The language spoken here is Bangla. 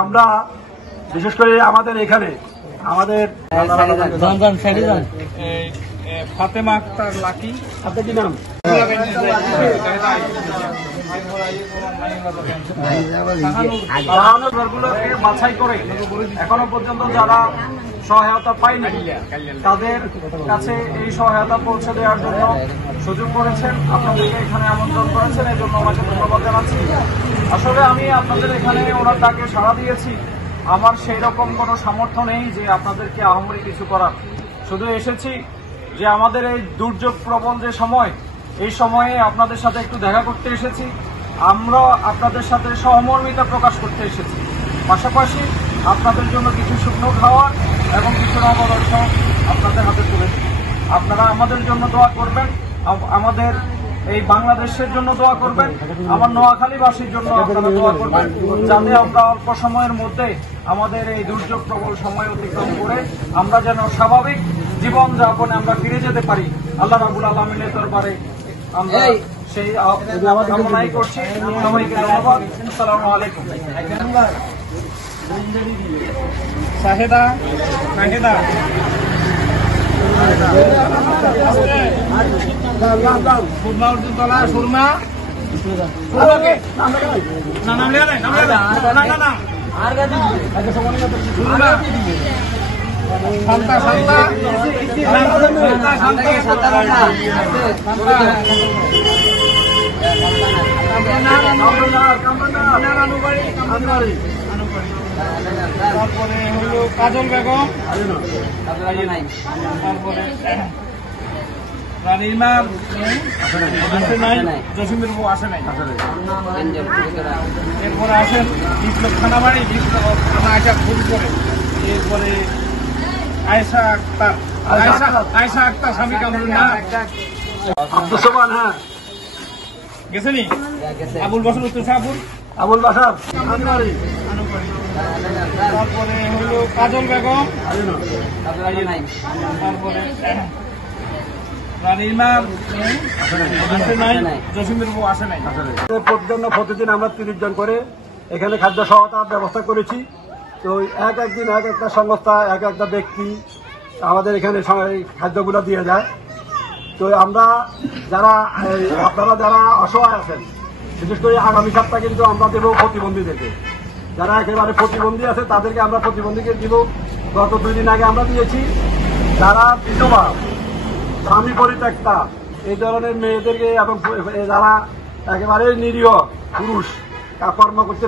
আমরা বিশেষ করে আমাদের এখানে আমাদের ফাতেমা আক্তার লাকি, আপনার কি নাম? বাছাই করে এখনো পর্যন্ত যারা সহায়তা পায়নি তাদের কাছে এই সহায়তা পৌঁছে দেওয়ার জন্য সুযোগ করেছেন, আপনাদেরকে এখানে আমন্ত্রণ করেছেন, এই জন্য আমাকে ধন্যবাদ জানাচ্ছি। আসলে আমি আপনাদের এখানে ওনার ডাকে সাড়া দিয়েছি, আমার সেই রকম কোনো সামর্থ্য নেই যে আপনাদেরকে আহামরি কিছু করার, শুধু এসেছি যে আমাদের এই দুর্যোগ প্রবল যে সময়, এই সময়ে আপনাদের সাথে একটু দেখা করতে এসেছি, আমরা আপনাদের সাথে সহমর্মিতা প্রকাশ করতে এসেছি, পাশাপাশি আপনাদের জন্য কিছু শুকনো খাওয়ার এবং কিছু নববর্ষ আপনাদের হাতে তুলে দিই। আপনারা আমাদের জন্য দোয়া করবেন, আমাদের এই বাংলাদেশের জন্য দোয়া করবেন, আমার নোয়াখালীবাসীর জন্য আপনারা দোয়া করবেন, যাতে আমরা অল্প সময়ের মধ্যে আমাদের এই দুর্যোগ প্রবল সময় অতিক্রম করে আমরা যেন স্বাভাবিক জীবন যাপনে আমরা ফিরে যেতে পারি। আল্লাহ রাব্বুল আলামিনের দরবারে আমরা সেই কামনাই করছি। সবাইকে ধন্যবাদ। আসসালামু আলাইকুম। শাহেদা নাহিদা সুরমা অর্জুন তলা সুরমা সুরমাকে না নাম লেখা নাই, নাম লেখা না না না সুরমা শান্তা শান্তা তারপরে হলো কাজল বেগম, তারপরে রানীমা আসে নাই, জসিমের বউ আসে নাই, এরপরে আসেন বিপ্লব খানাবাড়ি, বিপ্লব খানা আয়সা ভুল করে, এরপরে আয়েশা আক্তার, আয়েশা আক্তার স্বামী কামরুল না আব্দুল সোমান, হ্যাঁ গেছেনি, আবুল বাসন উত্তর শাহপুর, আবুল বাসার, তারপরে হলো কাজল বেগম, তারপরে রানীমা আসে নাই, জসিমের বউ আসে নাই। প্রতিদিন আমরা 30 জন করে এখানে খাদ্য সহায়তার ব্যবস্থা করেছি। তো একদিন এক একটা সংস্থা, এক একটা ব্যক্তি আমাদের এখানে খাদ্যগুলো দিয়ে যায়। তো আমরা যারা আপনারা যারা অসহায় আছেন, বিশেষ করে আগামী সপ্তাহে কিন্তু আমরা দেবো প্রতিবন্ধীদেরকে, যারা একেবারে প্রতিবন্ধী আছে তাদেরকে আমরা প্রতিবন্ধীকে দিব। গত 2 দিন আগে আমরা দিয়েছি যারা বিধবা, স্বামী পরিত্যক্তা, এই ধরনের মেয়েদেরকে এবং যারা একেবারে নিরীহ পুরুষ কর্ম করতে